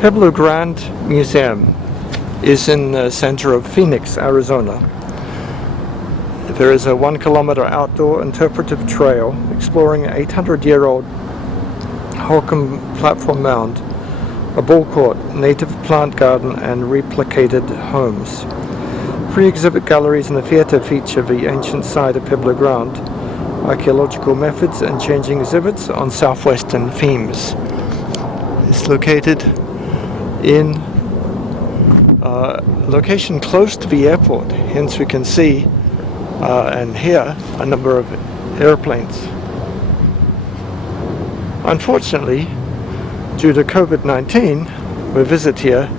Pueblo Grande Museum is in the center of Phoenix, Arizona. There is a 1 kilometer outdoor interpretive trail exploring an 800-year-old Hohokam platform mound, a ball court, native plant garden, and replicated homes. Free exhibit galleries and a theater feature the ancient site of Pueblo Grande, archaeological methods, and changing exhibits on southwestern themes. It's located in a location close to the airport, hence we can see and hear a number of airplanes. Unfortunately, due to COVID-19, the visit here,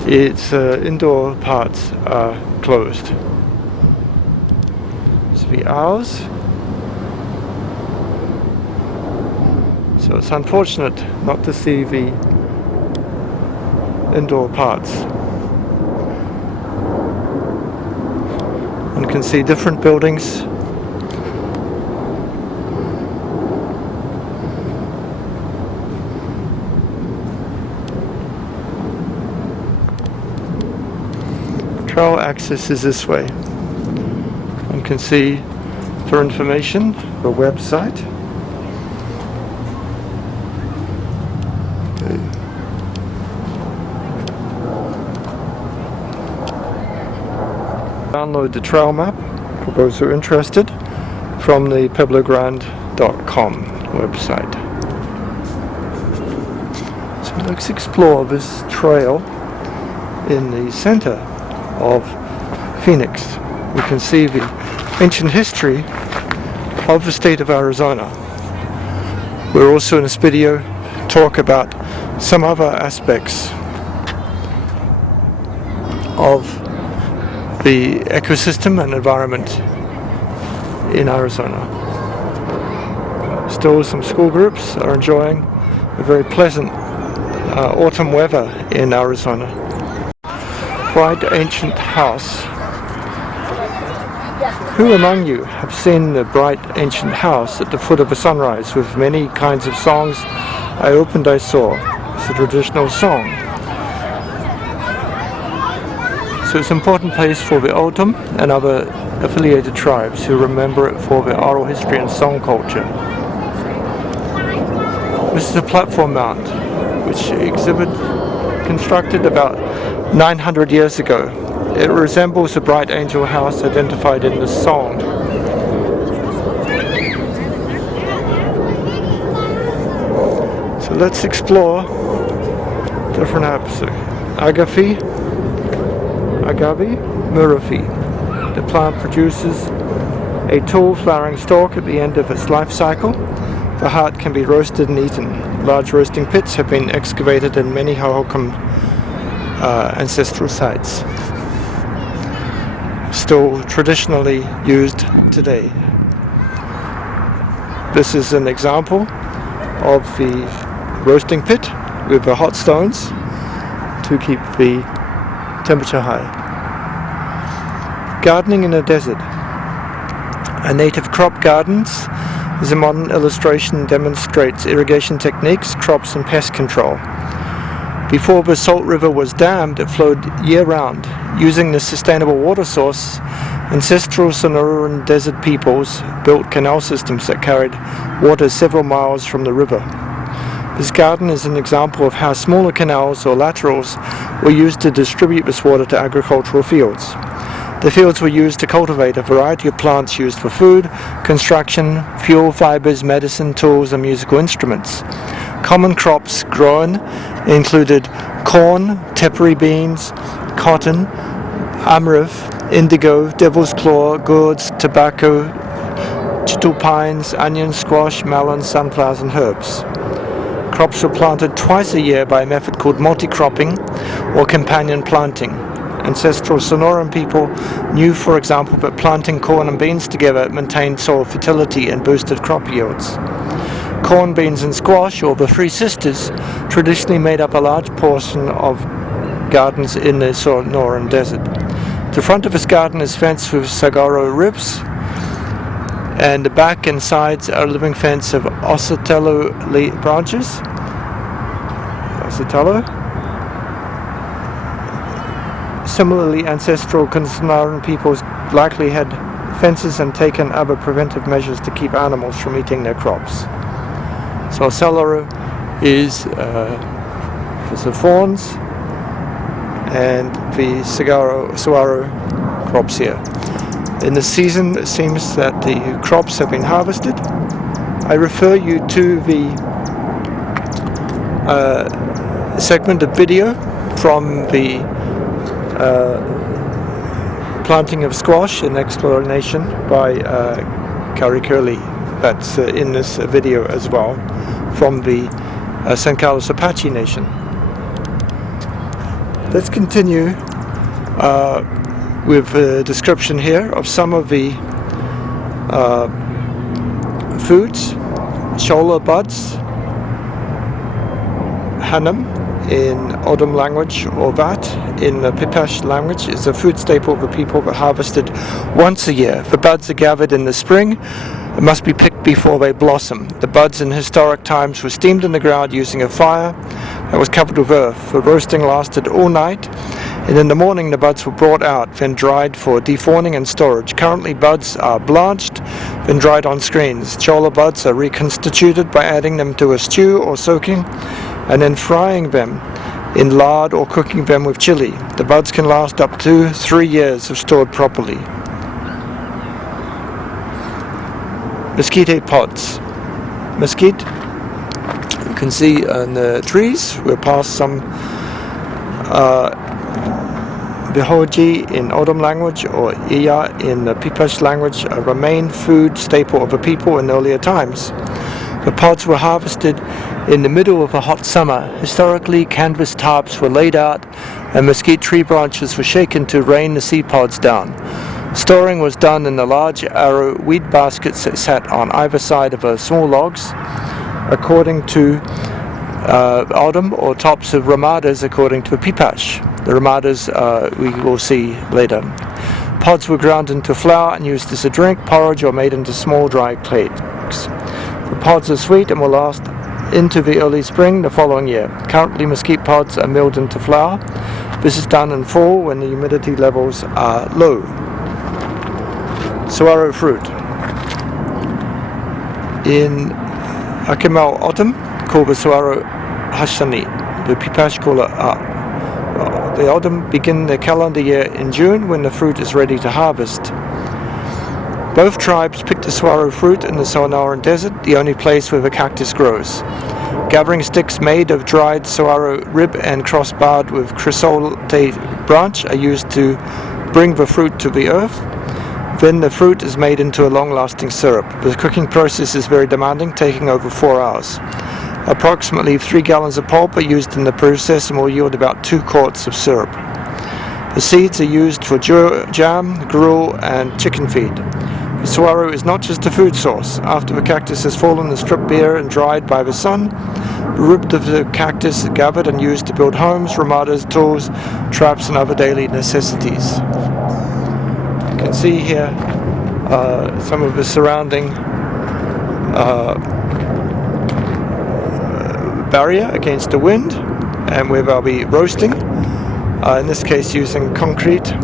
its indoor parts are closed. So the owls. So it's unfortunate not to see the indoor parts. One can see different buildings. Trail access is this way. One can see, for information, the website. Download the trail map for those who are interested from the pueblogrande.com website. So let's explore this trail in the center of Phoenix. We can see the ancient history of the state of Arizona. We're also in this video talk about some other aspects of the ecosystem and environment in Arizona. Still, some school groups are enjoying a very pleasant autumn weather in Arizona. Bright ancient house. Who among you have seen the bright ancient house at the foot of a sunrise with many kinds of songs? I opened, I saw. It's a traditional song. So it's an important place for the Oasis and other affiliated tribes who remember it for their oral history and song culture. This is a platform mound which exhibit constructed about 900 years ago. It resembles the bright angel house identified in the song. So let's explore different apps. Agave murafi. The plant produces a tall flowering stalk at the end of its life cycle. The heart can be roasted and eaten. Large roasting pits have been excavated in many Hohokam ancestral sites, still traditionally used today. This is an example of the roasting pit with the hot stones to keep the temperature high. Gardening in a desert. A native crop gardens is a modern illustration demonstrates irrigation techniques, crops and pest control. Before the Salt River was dammed, it flowed year-round. Using this sustainable water source, ancestral Sonoran desert peoples built canal systems that carried water several miles from the river. This garden is an example of how smaller canals or laterals were used to distribute this water to agricultural fields. The fields were used to cultivate a variety of plants used for food, construction, fuel, fibers, medicine, tools, and musical instruments. Common crops grown included corn, tepary beans, cotton, amaranth, indigo, devil's claw, gourds, tobacco, chittle pines, onions, squash, melons, sunflowers, and herbs. Crops were planted twice a year by a method called multi-cropping or companion planting. Ancestral Sonoran people knew, for example, that planting corn and beans together maintained soil fertility and boosted crop yields. Corn, beans, and squash, or the Three Sisters, traditionally made up a large portion of gardens in the Sonoran Desert. The front of this garden is fenced with saguaro ribs, and the back and sides are a living fence of Ocitello branches. Ocitello? Similarly, ancestral Consanaran peoples likely had fences and taken other preventive measures to keep animals from eating their crops. So saguaro is the fawns, and the saguaro crops here. In the season, it seems that the crops have been harvested. I refer you to the segment of video from the planting of squash and exploration by Karikuri. That's in this video as well, from the San Carlos Apache Nation. Let's continue with a description here of some of the foods. Shola buds, hanam in Odom language, or vat in the Pithouse language, is a food staple of the people that harvested once a year. The buds are gathered in the spring and must be picked before they blossom. The buds in historic times were steamed in the ground using a fire that was covered with earth. The roasting lasted all night, and in the morning the buds were brought out, then dried for defawning and storage. Currently buds are blanched, then dried on screens. Chola buds are reconstituted by adding them to a stew or soaking, and then frying them in lard or cooking them with chili. The buds can last up to 3 years if stored properly. Mesquite pods. Mesquite, you can see in the trees. We're past some Bihoji in Odom language, or Iya in the Pithouse language, a main food staple of the people in earlier times. The pods were harvested in the middle of a hot summer. Historically, canvas tarps were laid out and mesquite tree branches were shaken to rain the seed pods down. Storing was done in the large arrow weed baskets that sat on either side of the small logs, according to Odom, or tops of ramadas according to the Pithouse. The ramadas we will see later. Pods were ground into flour and used as a drink, porridge, or made into small dry cakes. The pods are sweet and will last into the early spring the following year. Currently, mesquite pods are milled into flour. This is done in fall when the humidity levels are low. Saguaro fruit. In Akimal autumn, called the saguaro hashani. The Pithouse call it the autumn begin the calendar year in June, when the fruit is ready to harvest. Both tribes pick the saguaro fruit in the Sonoran Desert, the only place where the cactus grows. Gathering sticks made of dried saguaro rib and cross-barred with chrysolite branch are used to bring the fruit to the earth. Then the fruit is made into a long-lasting syrup. The cooking process is very demanding, taking over 4 hours. Approximately 3 gallons of pulp are used in the process and will yield about 2 quarts of syrup. The seeds are used for jam, gruel, and chicken feed. The saguaro is not just a food source. After the cactus has fallen and stripped bare and dried by the sun, the roots of the cactus are gathered and used to build homes, ramadas, tools, traps, and other daily necessities. You can see here some of the surrounding barrier against the wind, and where they'll be roasting, in this case using concrete,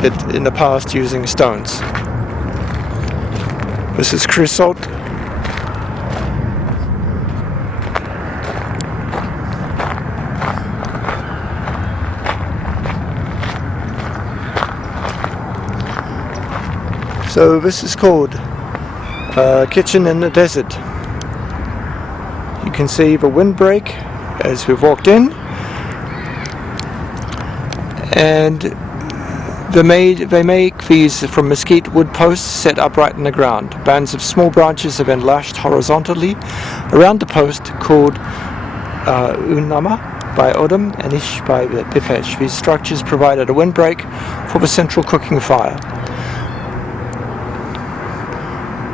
but in the past using stones. This is creosote. So this is called Kitchen in the Desert. You can see the windbreak as we've walked in, and they make these from mesquite wood posts set upright in the ground. Bands of small branches have been lashed horizontally around the post, called unama by Odom and ish by the Pithouse. These structures provided a windbreak for the central cooking fire.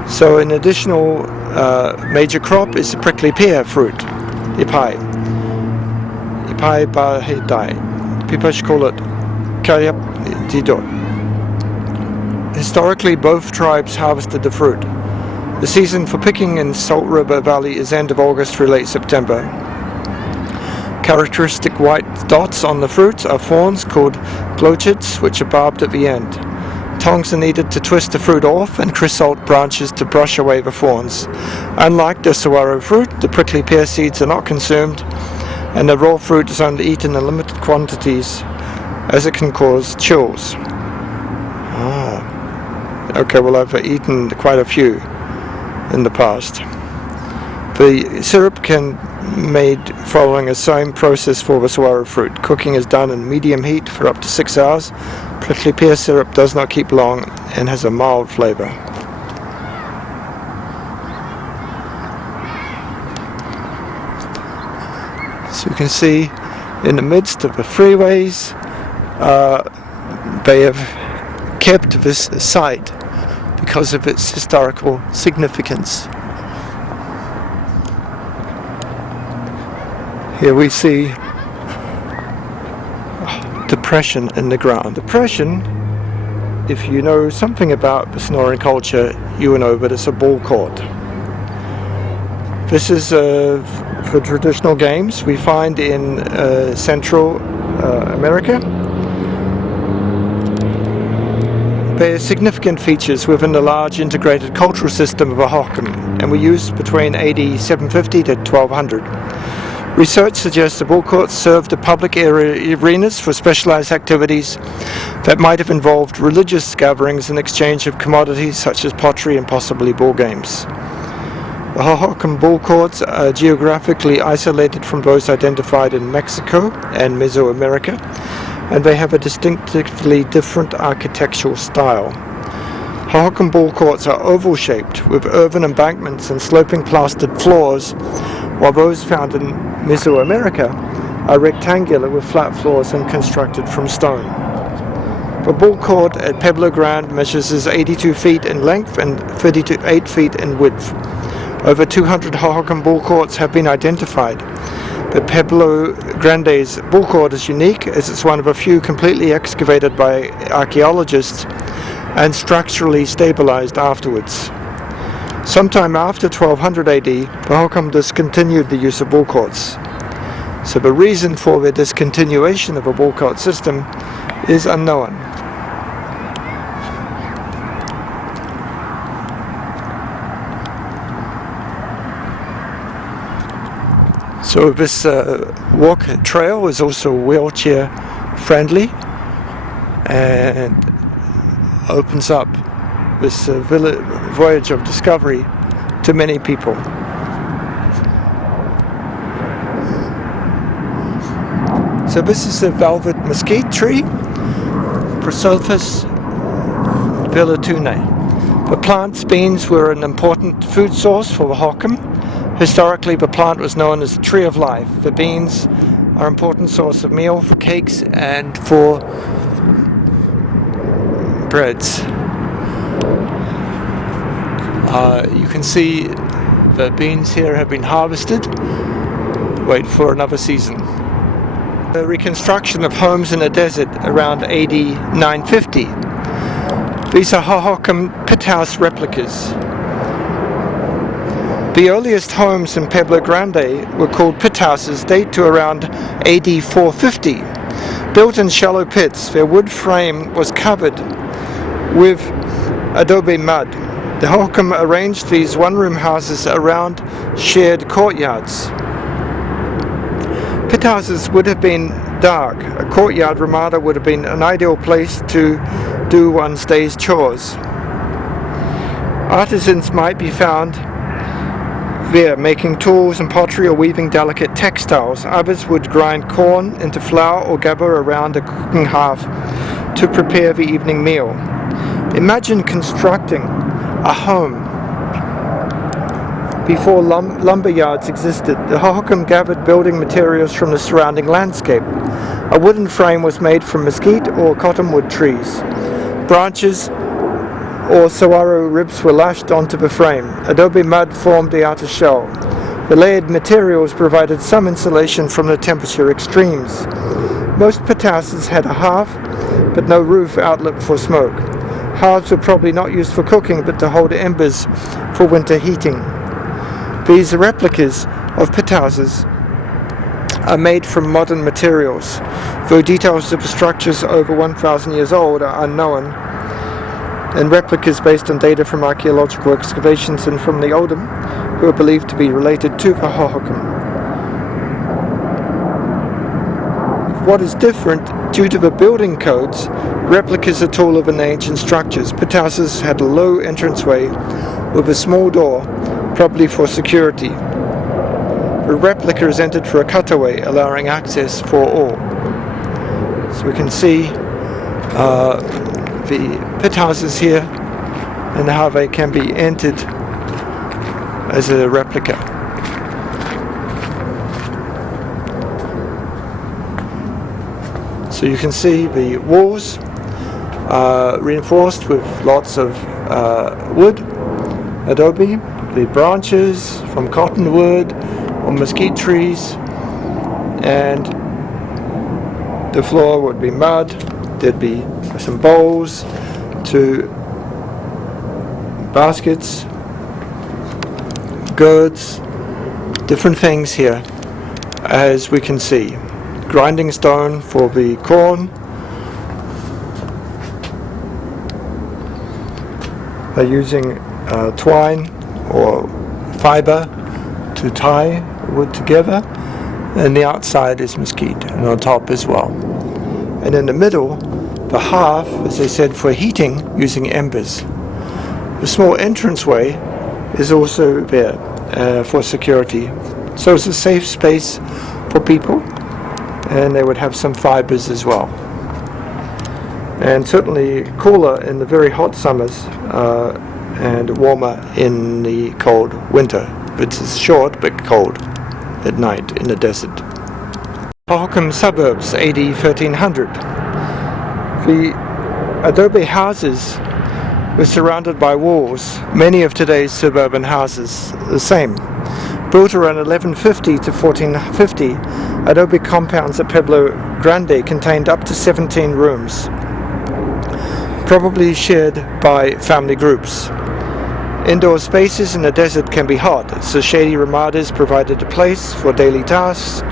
So an additional major crop is the prickly pear fruit, ipai. Ipai bahedai. People call it kayap dido. Historically, both tribes harvested the fruit. The season for picking in Salt River Valley is end of August through late September. Characteristic white dots on the fruits are fronds called glochids, which are barbed at the end. Tongs are needed to twist the fruit off, and chrysolt branches to brush away the thorns. Unlike the saguaro fruit, the prickly pear seeds are not consumed, and the raw fruit is only eaten in limited quantities, as it can cause chills. Okay, well, I've eaten quite a few in the past. The syrup can made following the same process for the saguaro fruit. Cooking is done in medium heat for up to 6 hours. Prickly pear syrup does not keep long and has a mild flavor. So you can see in the midst of the freeways, they have kept this site because of its historical significance. Here we see depression in the ground. Depression, if you know something about the Sonoran culture, you will know that it's a ball court. This is for traditional games we find in Central America. There are significant features within the large integrated cultural system of Hohokam, and were used between AD 750 to 1200. Research suggests the ball courts served the public arenas for specialized activities that might have involved religious gatherings and exchange of commodities such as pottery and possibly ball games. The Hohokam ball courts are geographically isolated from those identified in Mexico and Mesoamerica, and they have a distinctively different architectural style. Hohokam ball courts are oval-shaped with earthen embankments and sloping plastered floors, while those found in Mesoamerica are rectangular with flat floors and constructed from stone. The ball court at Pueblo Grande measures 82 feet in length and 38 feet in width. Over 200 Hohokam ball courts have been identified. But Pueblo Grande's ball court is unique as it's one of a few completely excavated by archaeologists and structurally stabilized afterwards. Sometime after 1200 AD, the Hohokam discontinued the use of ball courts. So the reason for the discontinuation of a ball court system is unknown. So this walk trail is also wheelchair friendly and opens up this voyage of discovery to many people. So this is the velvet mesquite tree, Prosopis velatune. The plant's beans were an important food source for the Hohokam. Historically, the plant was known as the tree of life. The beans are an important source of meal for cakes and for breads. You can see the beans here have been harvested. Wait for another season. The reconstruction of homes in the desert around AD 950. These are Hohokam Pithouse replicas. The earliest homes in Pueblo Grande were called Pithouses, date to around AD 450. Built in shallow pits, their wood frame was covered with adobe mud. The Hohokam arranged these one-room houses around shared courtyards. Pithouses would have been dark. A courtyard ramada would have been an ideal place to do one's day's chores. Artisans might be found there making tools and pottery or weaving delicate textiles. Others would grind corn into flour or gather around a cooking hearth to prepare the evening meal. Imagine constructing a home before lumber yards existed. The Hohokam gathered building materials from the surrounding landscape. A wooden frame was made from mesquite or cottonwood trees. Branches or saguaro ribs were lashed onto the frame. Adobe mud formed the outer shell. The layered materials provided some insulation from the temperature extremes. Most pithouses had a hearth, but no roof outlet for smoke. Hearths were probably not used for cooking, but to hold embers for winter heating. These replicas of pithouses are made from modern materials, though details of the structures over 1,000 years old are unknown, and replicas based on data from archaeological excavations and from the Oldham, who are believed to be related to the Hohokam. What is different, due to the building codes, replicas are taller than ancient structures. Pithouses had a low entranceway with a small door, probably for security. The replica is entered through a cutaway, allowing access for all. So we can see the pithouses here and how they can be entered as a replica. So you can see the walls reinforced with lots of wood, Adobe, the branches from cottonwood or mesquite trees, and the floor would be mud. There'd be some bowls to baskets, goods, different things here, as we can see. Grinding stone for the corn. They're using twine or fiber to tie wood together, and the outside is mesquite, and on top as well. And in the middle, the hearth, as I said, for heating using embers. The small entranceway is also there for security. So it's a safe space for people, and they would have some fibers as well. And certainly cooler in the very hot summers and warmer in the cold winter. It's short but cold at night in the desert. Hohokam suburbs, AD 1300. The adobe houses were surrounded by walls. Many of today's suburban houses the same. Built around 1150 to 1450, adobe compounds at Pueblo Grande contained up to 17 rooms, probably shared by family groups. Indoor spaces in the desert can be hot, so shady ramadas provided a place for daily tasks.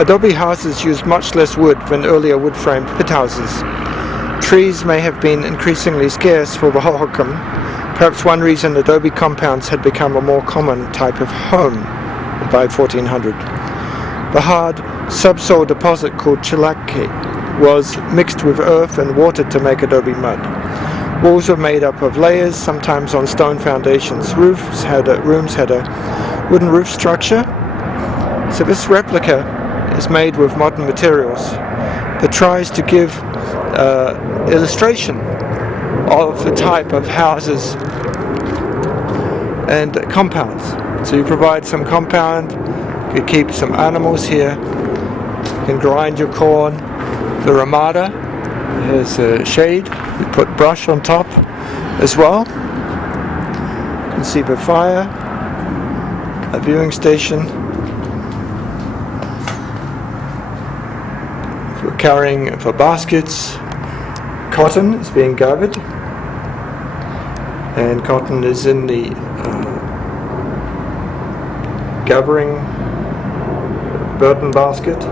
Adobe houses used much less wood than earlier wood-framed pithouses. Trees may have been increasingly scarce for the Hohokam. Perhaps one reason adobe compounds had become a more common type of home by 1400. The hard subsoil deposit called chilake was mixed with earth and water to make adobe mud. Walls were made up of layers, sometimes on stone foundations. Rooms had a wooden roof structure. So this replica is made with modern materials, but tries to give illustration of the type of houses and compounds. So you provide some compound, you keep some animals here, you can grind your corn. The ramada has a shade, you put brush on top as well. You can see the fire, a viewing station. For carrying for baskets, cotton is being gathered, and cotton is in the gathering burden basket.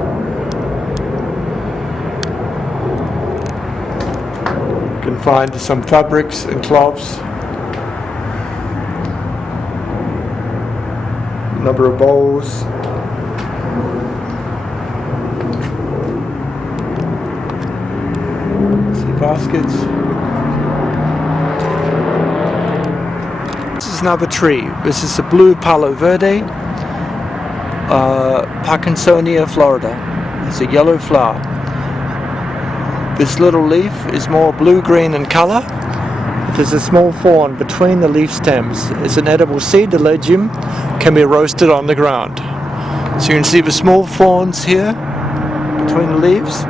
You can find some fabrics and cloths, a number of bowls, baskets. This is another tree. This is a blue Palo Verde, Parkinsonia florida. It's a yellow flower. This little leaf is more blue-green in color. There's a small thorn between the leaf stems. It's an edible seed. The legume can be roasted on the ground. So you can see the small thorns here between the leaves.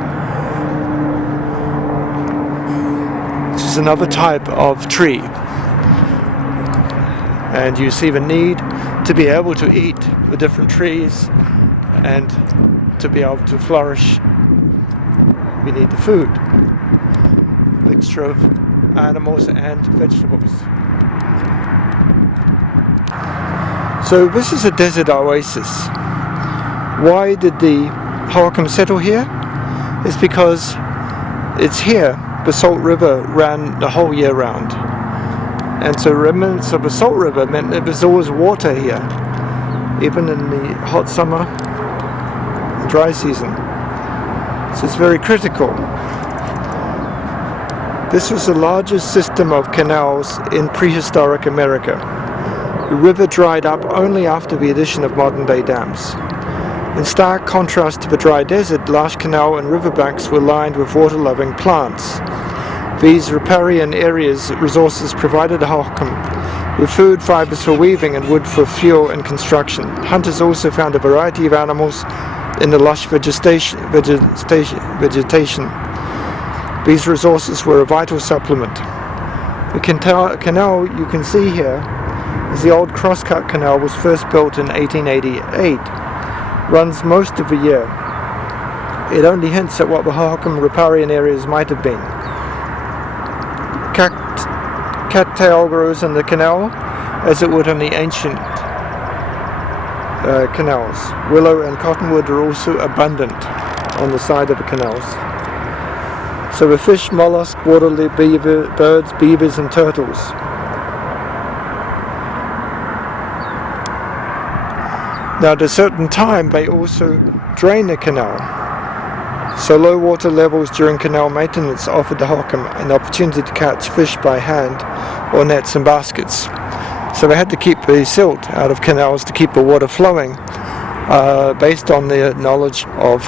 This is another type of tree, and you see the need to be able to eat the different trees and to be able to flourish. We need the food, mixture of animals and vegetables. So this is a desert oasis. Why did the Hohokam settle here? It's because it's here the Salt River ran the whole year round. And so remnants of the Salt River meant that there's always water here, even in the hot summer, dry season. So it's very critical. This was the largest system of canals in prehistoric America. The river dried up only after the addition of modern-day dams. In stark contrast to the dry desert, large canal and riverbanks were lined with water-loving plants. These riparian resources provided the Hohokam with food, fibers for weaving, and wood for fuel and construction. Hunters also found a variety of animals in the lush vegetation. These resources were a vital supplement. The canal you can see here is the old crosscut canal, was first built in 1888. Runs most of the year. It only hints at what the Hohokam riparian areas might have been. Cattail grows in the canal, as it would in the ancient canals. Willow and cottonwood are also abundant on the side of the canals. So the fish, mollusk, water beaver, birds, beavers and turtles. Now at a certain time they also drain the canal. So low water levels during canal maintenance offered the Hohokam an opportunity to catch fish by hand or nets and baskets. So they had to keep the silt out of canals to keep the water flowing, based on their knowledge of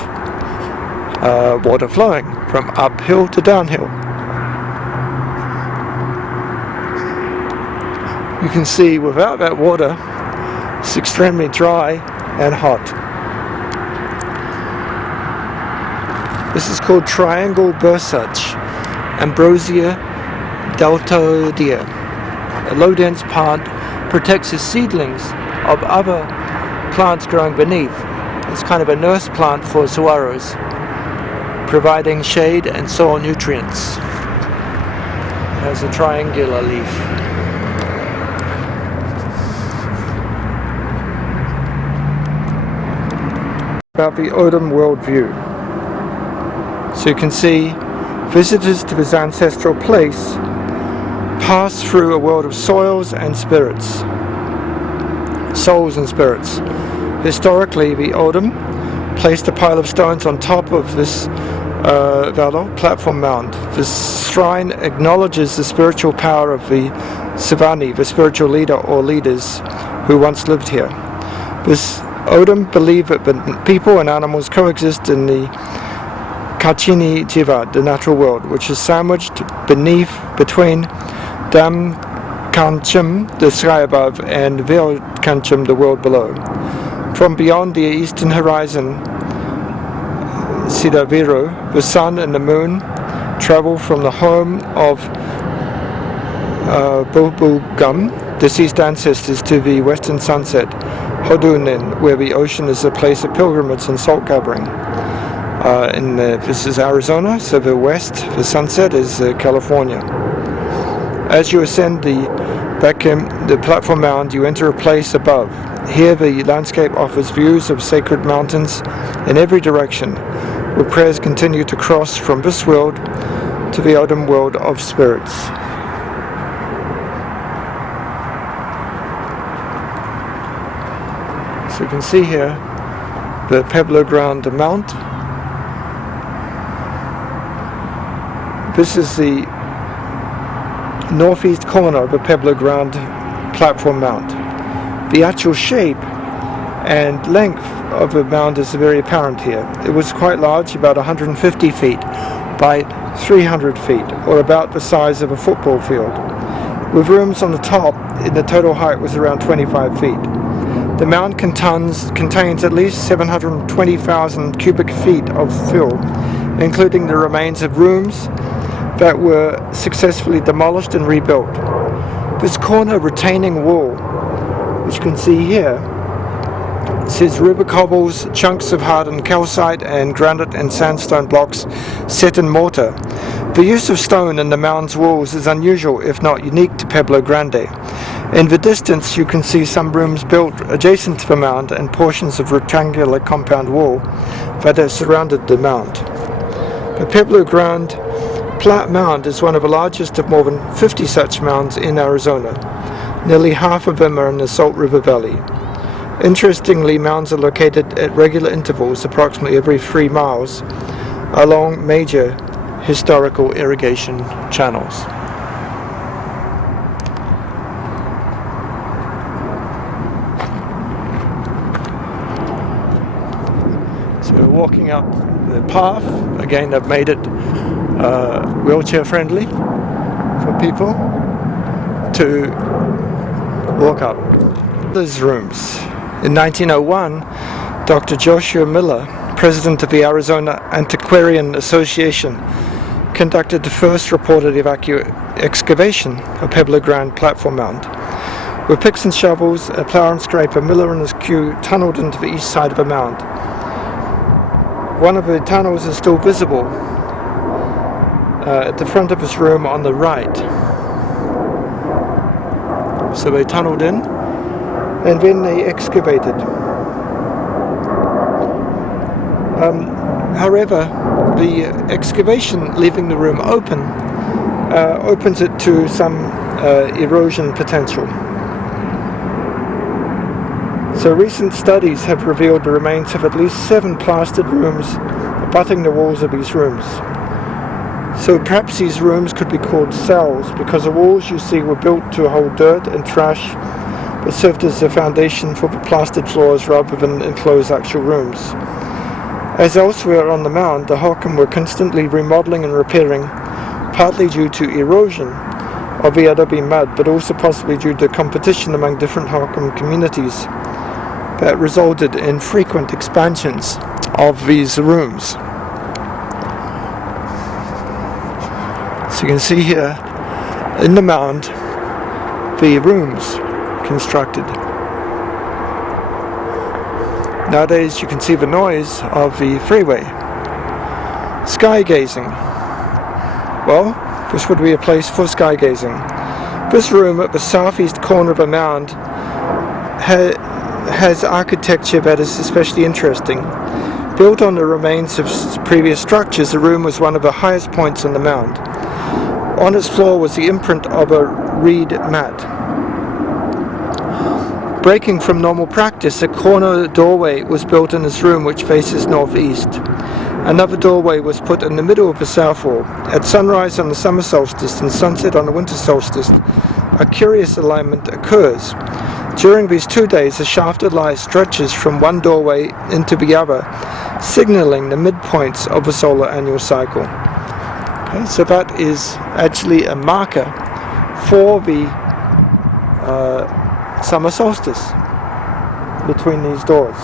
water flowing from uphill to downhill. You can see without that water, it's extremely dry and hot. This is called triangle bursage, Ambrosia deltoidea. A low-dense plant protects the seedlings of other plants growing beneath. It's kind of a nurse plant for saguaros, providing shade and soil nutrients. It has a triangular leaf. About the Odom worldview. So you can see visitors to this ancestral place pass through a world of soils and spirits. Souls and spirits. Historically, the Odom placed a pile of stones on top of this platform mound. This shrine acknowledges the spiritual power of the Savani, the spiritual leader or leaders who once lived here. This Odom believed that people and animals coexist in the Kachini Jiva, the natural world, which is sandwiched between Dam Kanchim, the sky above, and Vil Kanchim, the world below. From beyond the eastern horizon, Sidaviro, the sun and the moon travel from the home of Bulbulgum, deceased ancestors, to the western sunset, Hodunin, where the ocean is a place of pilgrimage and salt gathering. This is Arizona, so the west, the sunset, is California. As you ascend the platform mound, you enter a place above. Here the landscape offers views of sacred mountains in every direction, where prayers continue to cross from this world to the Odom world of spirits. So you can see here the Pueblo Grande Mount. This is the northeast corner of the Pueblo Grande platform mount. The actual shape and length of the mound is very apparent here. It was quite large, about 150 feet by 300 feet, or about the size of a football field, with rooms on the top. The total height was around 25 feet. The mound contains at least 720,000 cubic feet of fill, including the remains of rooms that were successfully demolished and rebuilt. This corner retaining wall, which you can see here, says river cobbles, chunks of hardened calcite and granite and sandstone blocks set in mortar. The use of stone in the mound's walls is unusual, if not unique, to Pueblo Grande. In the distance you can see some rooms built adjacent to the mound and portions of rectangular compound wall that has surrounded the mound. The Pueblo Grande Mound is one of the largest of more than 50 such mounds in Arizona. Nearly half of them are in the Salt River Valley. Interestingly, mounds are located at regular intervals, approximately every 3 miles, along major historical irrigation channels. So we're walking up the path. Again, I've made it wheelchair friendly for people to walk up. These rooms. In 1901, Dr. Joshua Miller, president of the Arizona Antiquarian Association, conducted the first reported excavation of Pueblo Grande platform mound. With picks and shovels, a plow and scraper, Miller and his crew tunneled into the east side of the mound. One of the tunnels is still visible at the front of his room on the right. So they tunneled in and then they excavated. However, the excavation leaving the room open opens it to some erosion potential. So recent studies have revealed the remains of at least 7 plastered rooms abutting the walls of these rooms. So perhaps these rooms could be called cells because the walls you see were built to hold dirt and trash that served as a foundation for the plastered floors rather than enclose actual rooms. As elsewhere on the mound, the Hohokam were constantly remodeling and repairing, partly due to erosion of the Adobe mud, but also possibly due to competition among different Hohokam communities that resulted in frequent expansions of these rooms. So you can see here in the mound the rooms constructed. Nowadays you can see the noise of the freeway. Sky gazing. Well, this would be a place for sky gazing. This room at the southeast corner of the mound has architecture that is especially interesting. Built on the remains of previous structures, the room was one of the highest points on the mound. On its floor was the imprint of a reed mat. Breaking from normal practice, a corner doorway was built in this room which faces northeast. Another doorway was put in the middle of the south wall. At sunrise on the summer solstice and sunset on the winter solstice, a curious alignment occurs. During these 2 days, a shaft of light stretches from one doorway into the other, signaling the midpoints of the solar annual cycle. Okay, so that is actually a marker for the summer solstice between these doors.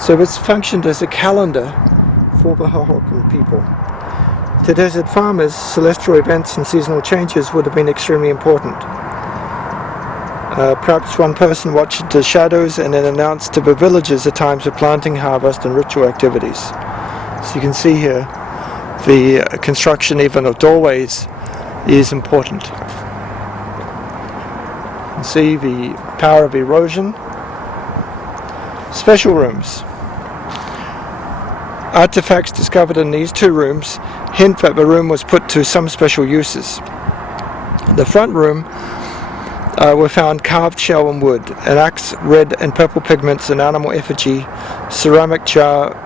So this functioned as a calendar for the Hohokam people. To desert farmers, celestial events and seasonal changes would have been extremely important. Perhaps one person watched the shadows and then announced to the villagers the times of planting, harvest and ritual activities. So you can see here the construction even of doorways is important. You can see the power of erosion. Special rooms. Artifacts discovered in these 2 rooms hint that the room was put to some special uses. In the front room were found carved shell and wood, an axe, red and purple pigments, an animal effigy, ceramic jar,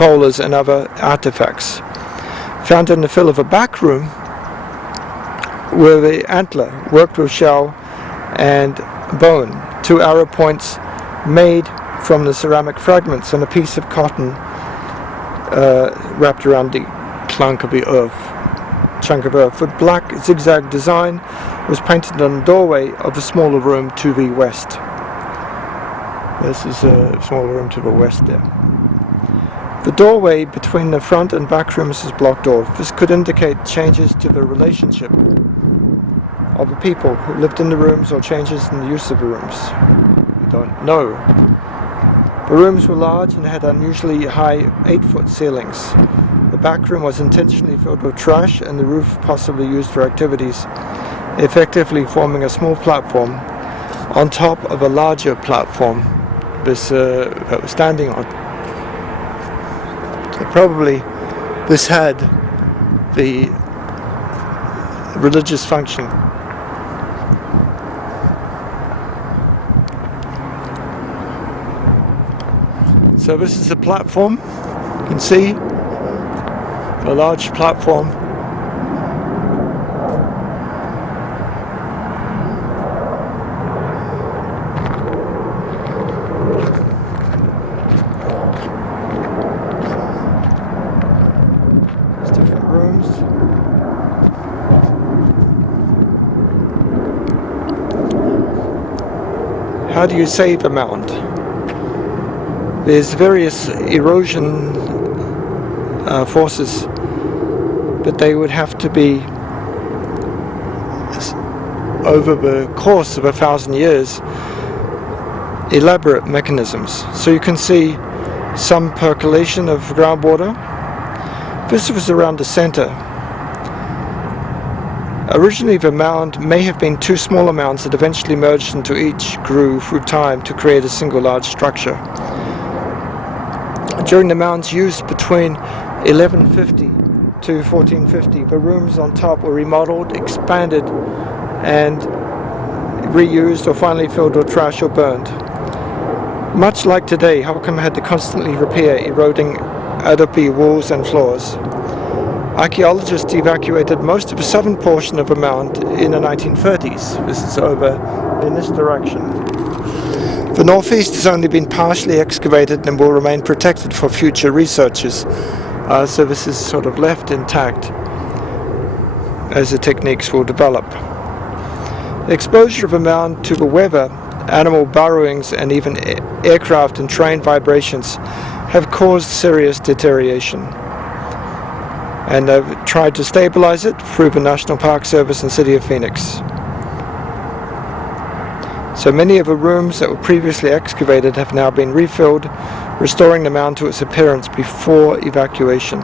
rollers and other artifacts. Found in the fill of a back room were the antler, worked with shell and bone, 2 arrow points made from the ceramic fragments, and a piece of cotton wrapped around the chunk of earth. The black zigzag design was painted on the doorway of the smaller room to the west. This is a smaller room to the west there. The doorway between the front and back rooms is blocked off. This could indicate changes to the relationship of the people who lived in the rooms or changes in the use of the rooms. We don't know. The rooms were large and had unusually high 8-foot ceilings. The back room was intentionally filled with trash and the roof possibly used for activities effectively forming a small platform on top of a larger platform that was standing on. So probably this had the religious function. So this is the platform. You can see a large platform. There's different rooms. How do you save a mound? There's various erosion forces, but they would have to be over the course of 1,000 years, elaborate mechanisms. So you can see some percolation of groundwater. This was around the center. Originally the mound may have been two smaller mounds that eventually merged into each, grew through time to create a single large structure. During the mound's use between 1150 to 1450, the rooms on top were remodeled, expanded, and reused, or finally filled with trash or burned. Much like today, Hohokam had to constantly repair eroding Adobe walls and floors. Archaeologists evacuated most of the southern portion of the mound in the 1930s. This is over in this direction. The northeast has only been partially excavated and will remain protected for future researchers. So this is sort of left intact as the techniques will develop. The exposure of a mound to the weather, animal burrowings, and even aircraft and train vibrations have caused serious deterioration. And they've tried to stabilize it through the National Park Service and City of Phoenix. So many of the rooms that were previously excavated have now been refilled, restoring the mound to its appearance before excavation.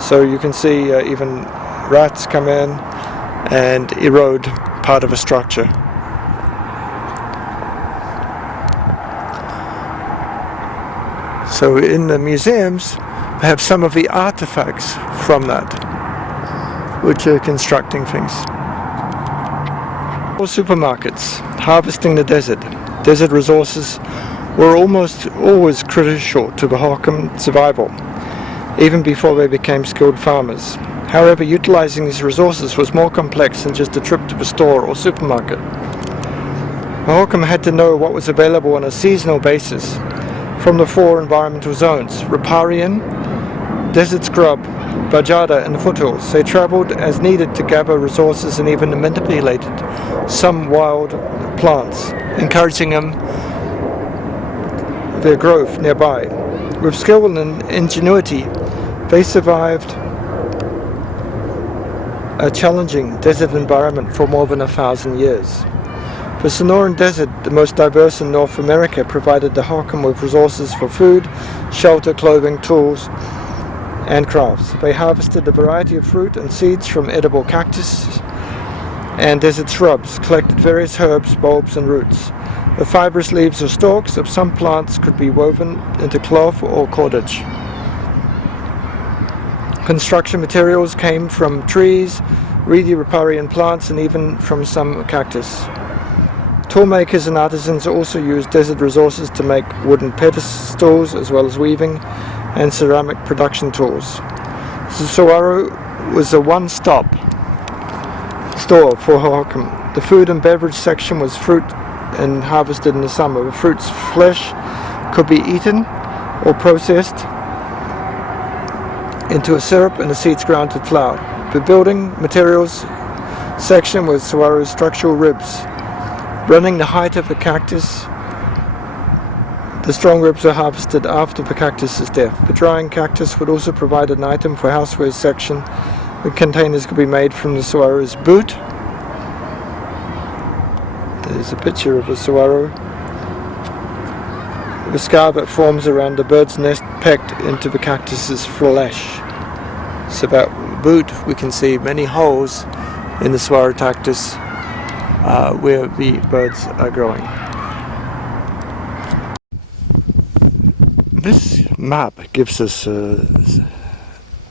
So you can see even rats come in and erode part of a structure. So in the museums, they have some of the artifacts from that, which are constructing things. Supermarkets, harvesting the desert. Desert resources were almost always crucial to the Hohokam survival, even before they became skilled farmers. However, utilizing these resources was more complex than just a trip to the store or supermarket. Hohokam had to know what was available on a seasonal basis from the 4 environmental zones: riparian, desert scrub, bajada, and the foothills. They traveled as needed to gather resources and even manipulated some wild plants, encouraging their growth nearby. With skill and ingenuity, they survived a challenging desert environment for more than 1,000 years. The Sonoran Desert, the most diverse in North America, provided the Hohokam with resources for food, shelter, clothing, tools, and crafts. They harvested a variety of fruit and seeds from edible cactus and desert shrubs, collected various herbs, bulbs, and roots. The fibrous leaves or stalks of some plants could be woven into cloth or cordage. Construction materials came from trees, reedy riparian plants, and even from some cactus. Toolmakers and artisans also used desert resources to make wooden pedestals, as well as weaving and ceramic production tools. The saguaro was a one-stop store for Hohokam. The food and beverage section was fruit and harvested in the summer. The fruit's flesh could be eaten or processed into a syrup and the seeds ground to flour. The building materials section was saguaro's structural ribs. Running the height of the cactus, the strong ribs are harvested after the cactus's death. The drying cactus would also provide an item for housewares section. The containers could be made from the saguaro's boot. There's a picture of a saguaro. The scar that forms around the bird's nest pecked into the cactus's flesh. So that boot we can see many holes in the saguaro cactus where the birds are growing. This map gives us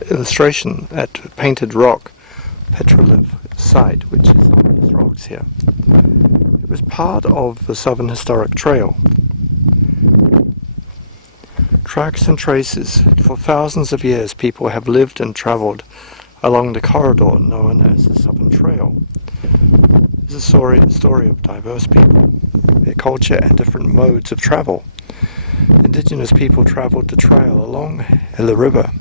illustration at Painted Rock Petroglyph site, which is on these rocks here. It was part of the Southern Historic Trail. Tracks and traces. For thousands of years people have lived and travelled along the corridor known as the Southern Trail. It's a story of diverse people, their culture and different modes of travel. Indigenous people travelled the trail along the river.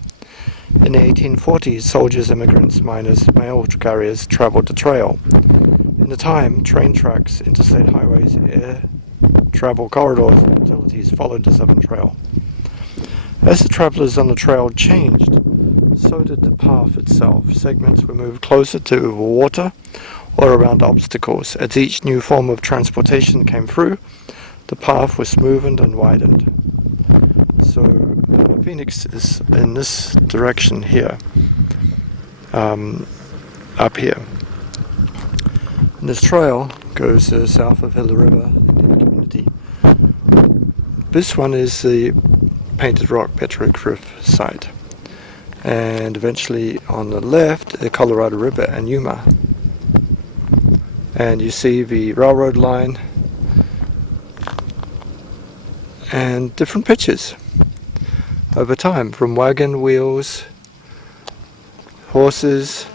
In the 1840s, soldiers, immigrants, miners, mail carriers travelled the trail. In the time, train tracks, interstate highways, air travel corridors, and utilities followed the Southern Trail. As the travellers on the trail changed, so did the path itself. Segments were moved closer to water or around obstacles. As each new form of transportation came through, the path was smoothened and widened. So Phoenix is in this direction here, up here. And this trail goes south of Hill River Indian community. This one is the Painted Rock Petroglyph site. And eventually on the left, the Colorado River and Yuma. And you see the railroad line and different pictures over time, from wagon wheels, horses.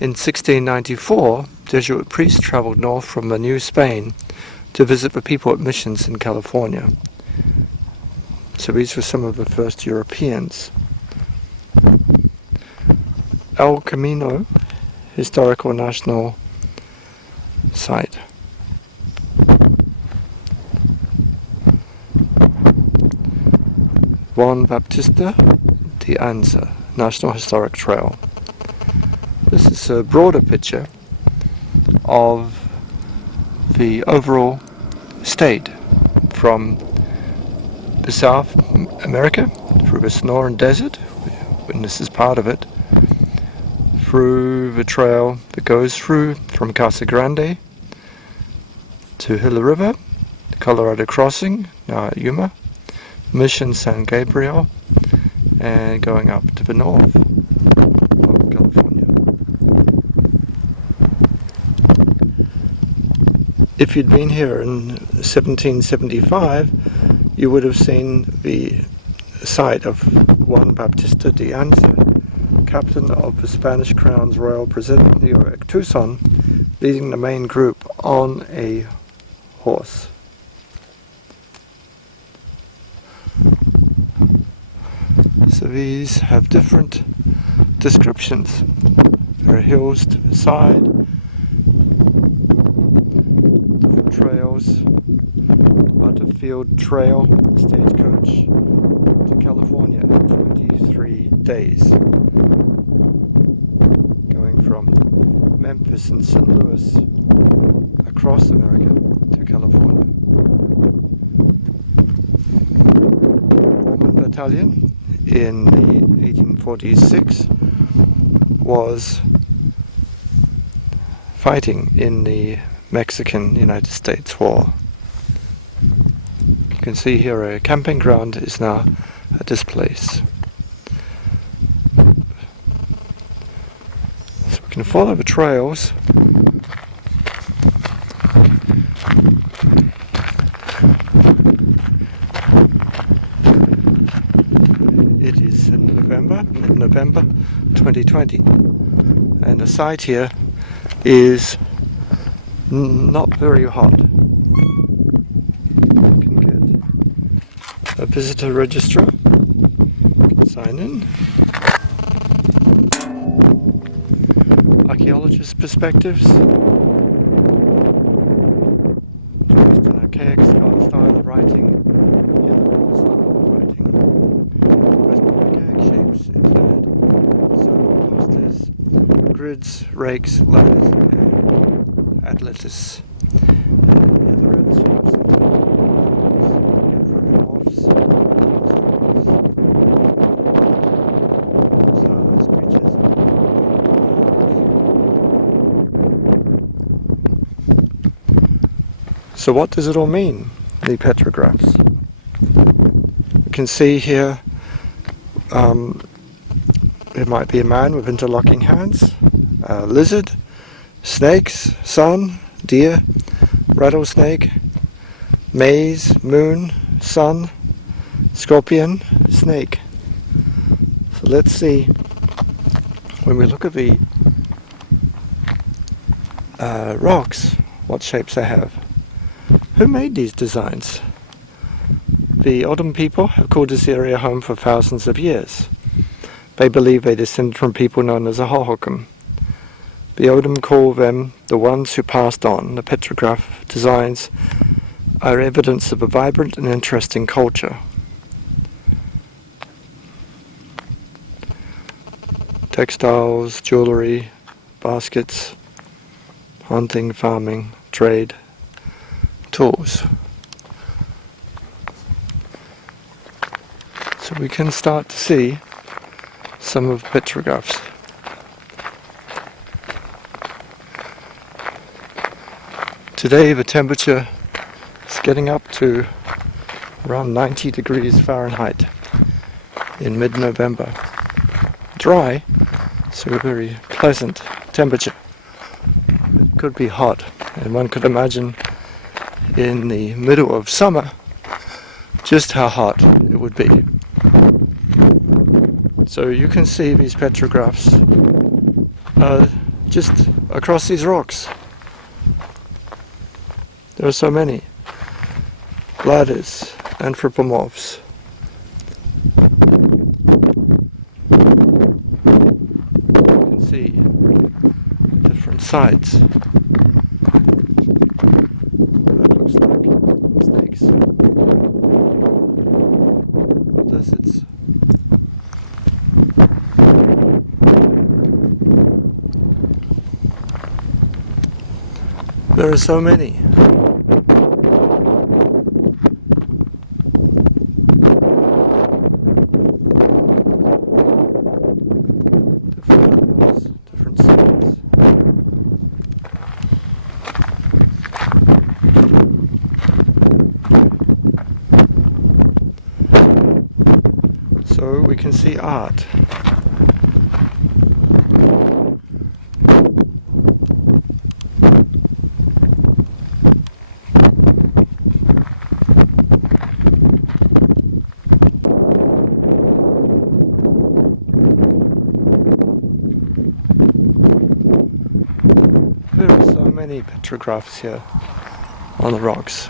In 1694, Jesuit priests traveled north from the New Spain to visit the people at missions in California. So these were some of the first Europeans. El Camino Historical National Site. Juan Baptista de Anza National Historic Trail. This is a broader picture of the overall state from the South America through the Sonoran Desert, and this is part of it, through the trail that goes through from Casa Grande to Gila River, the Colorado Crossing, now at Yuma, Mission San Gabriel, and going up to the north of California. If you'd been here in 1775, you would have seen the site of Juan Baptista de Anza, captain of the Spanish Crown's Royal Presidio at Tucson, leading the main group on a horse. So these have different descriptions. There are hills to the side, different trails, Butterfield Trail, stagecoach to California in 23 days. Going from Memphis and St. Louis across America to California. Mormon Battalion in the 1846 was fighting in the Mexican-United States War. You can see here a camping ground is now at this place. So we can follow the trails. It is in November 2020, and the site here is not very hot. You can get a visitor register, you can sign in. Archaeologist perspectives, based on archaic style of writing, style of writing. Archaic shapes include circle clusters, grids, rakes, ladders, and atlases. And the other shapes include anthropomorphs, So what does it all mean, the petrographs? You can see here it might be a man with interlocking hands, a lizard, snakes, sun, deer, rattlesnake, maize, moon, sun, scorpion, snake. So let's see, when we look at the rocks, what shapes they have. Who made these designs? The Oldham people have called this area home for thousands of years. They believe they descended from people known as the Hohokam. The Oldham call them the ones who passed on. The petrograph designs are evidence of a vibrant and interesting culture. Textiles, jewelry, baskets, hunting, farming, trade, tools. So we can start to see some of the petrographs. Today the temperature is getting up to around 90 degrees Fahrenheit in mid-November. Dry, so a very pleasant temperature. It could be hot, and one could imagine in the middle of summer just how hot it would be. So you can see these petrographs just across these rocks. There are so many. Bladders, anthropomorphs. You can see different sides. That looks like snakes. Lizards. There are so many. Different animals, different sides. So we can see art. There are so many petrographs here on the rocks.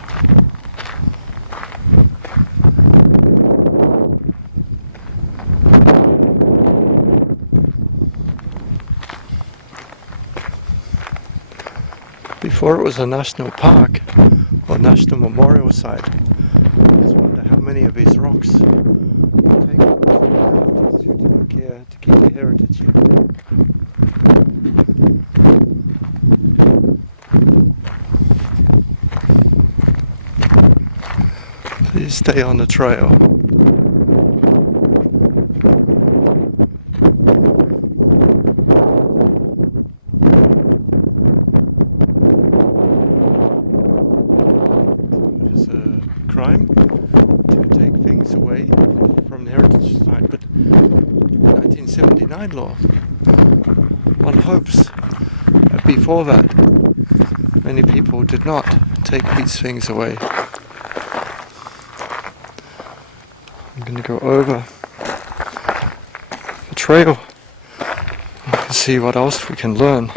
Before it was a national park or national memorial site, I just wonder how many of these rocks were taken by who didn't care to keep the heritage here. Please stay on the trail. It is a crime to take things away from the heritage site, but 1979 law, one hopes that before that many people did not take these things away. I'm going to go over the trail and see what else we can learn.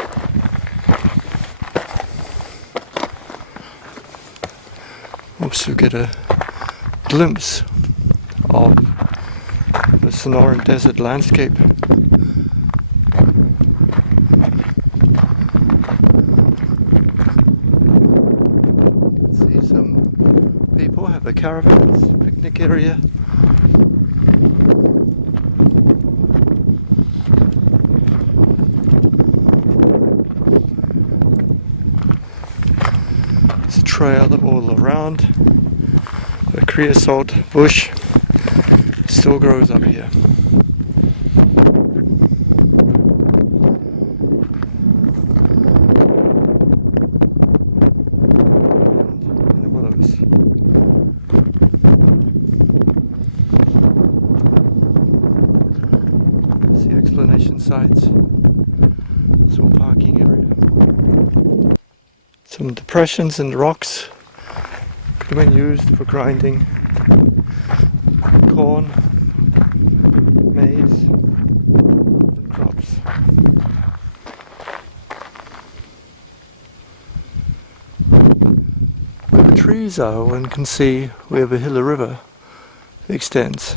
Also get a glimpse of the Sonoran desert landscape. You can see some people have their caravans, picnic area. There's a trail all around. The creosote bush still grows up here. sides. Small parking area. Some depressions in the rocks could have been used for grinding corn, maize, and crops. Where the trees are, one can see where the Hilla River extends.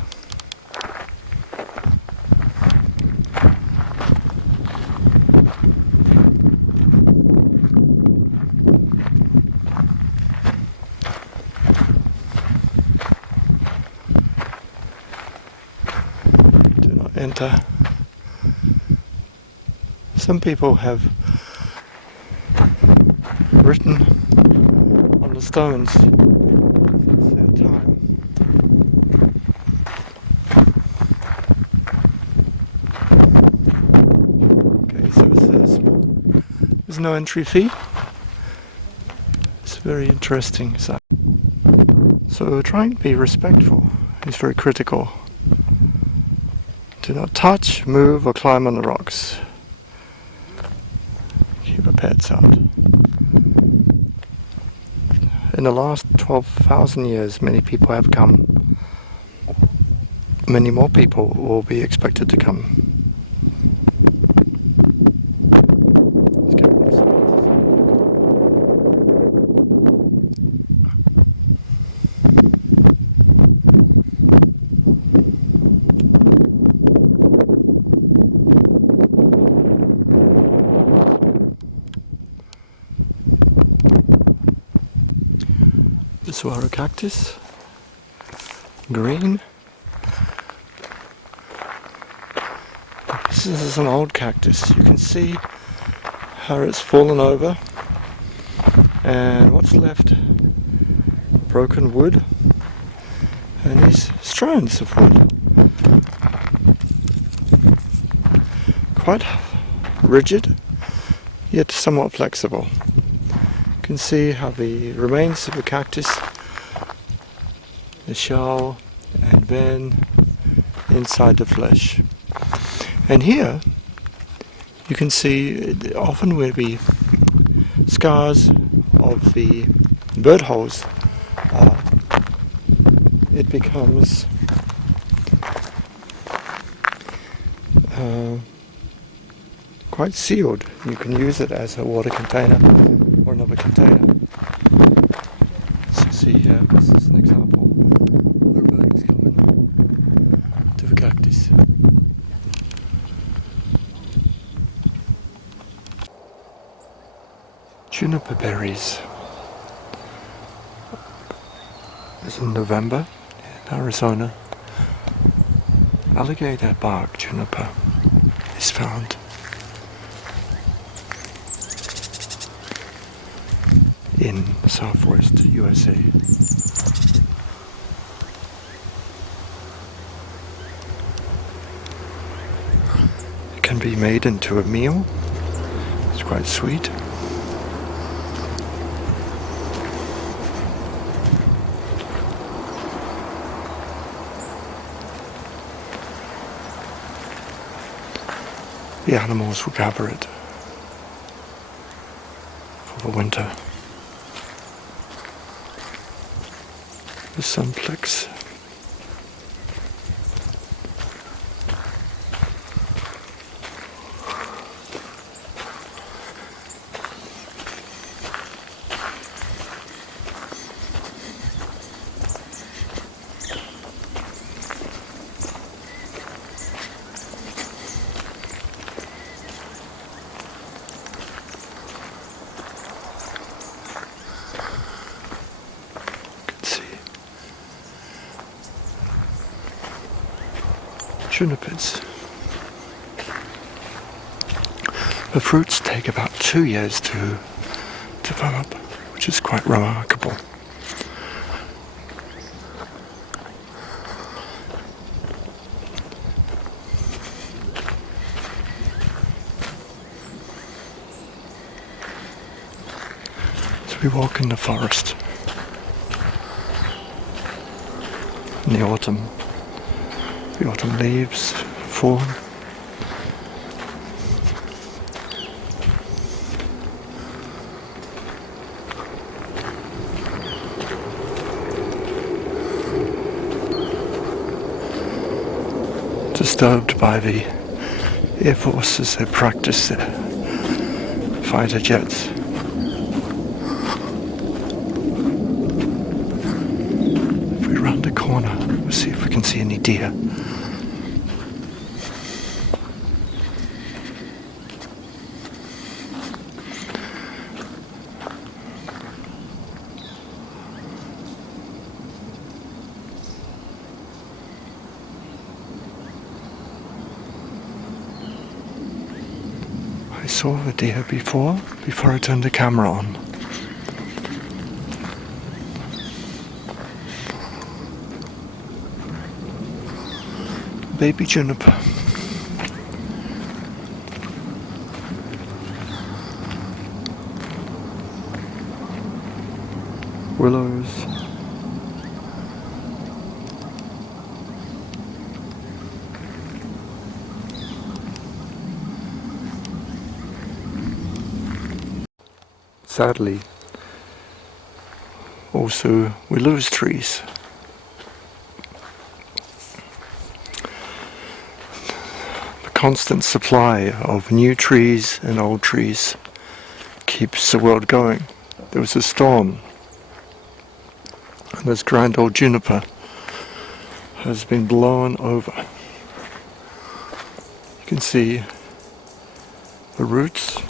Enter. Some people have written on the stones since their time. Okay, so there's no entry fee. It's very interesting. So trying to be respectful is very critical. Do not touch, move, or climb on the rocks. Keep your pets out. In the last 12,000 years, many people have come. Many more people will be expected to come. Let's go inside. The saguaro cactus, green. This is an old cactus. You can see how it's fallen over, and what's left, broken wood and these strands of wood. Quite rigid, yet somewhat flexible. You can see how the remains of the cactus, the shell, and then inside the flesh. And here you can see often where the scars of the bird holes are, it becomes quite sealed. You can use it as a water container or another container. So see here, this is an example where a bird is coming to the cactus. Juniper berries. It's in November in Arizona. Alligator bark juniper is found in southwest USA. It can be made into a meal. It's quite sweet. The animals will gather it for the winter. The sunflex. Junipers. The fruits take about 2 years to develop, which is quite remarkable. So we walk in the forest in the autumn. The autumn leaves fall, disturbed by the Air Force as they practice their fighter jets. If we round the corner, we'll see if we can see any deer. I saw the deer before I turned the camera on. Baby Juniper. Willows. Sadly, also we lose trees. The constant supply of new trees and old trees keeps the world going. There was a storm, and this grand old juniper has been blown over. You can see the roots.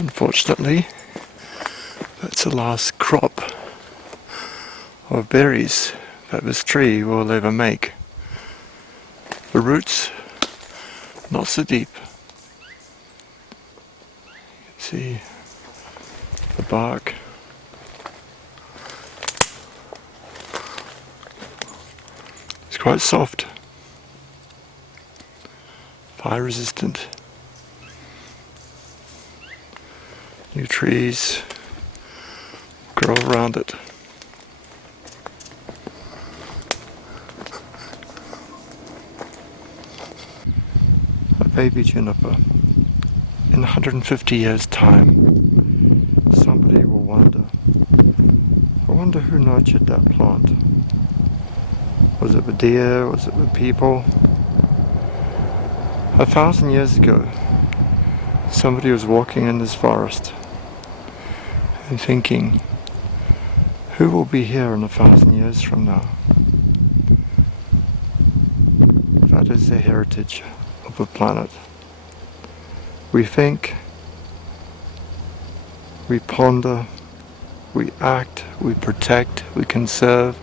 Unfortunately, that's the last crop of berries that this tree will ever make. The roots, not so deep. You can see the bark. It's quite soft, fire resistant. New trees grow around it. A baby juniper. In 150 years' time, somebody will wonder, I wonder who nurtured that plant. Was it the deer? Was it the people? 1,000 years ago, somebody was walking in this forest and thinking, who will be here in 1,000 years from now? That is the heritage of the planet. We think, we ponder, we act, we protect, we conserve,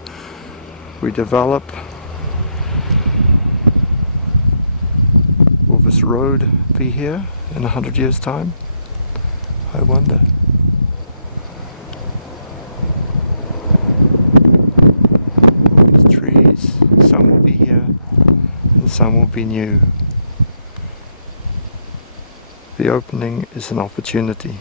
we develop. Will this road be here in 100 years' time? I wonder. All these trees, some will be here and some will be new. The opening is an opportunity.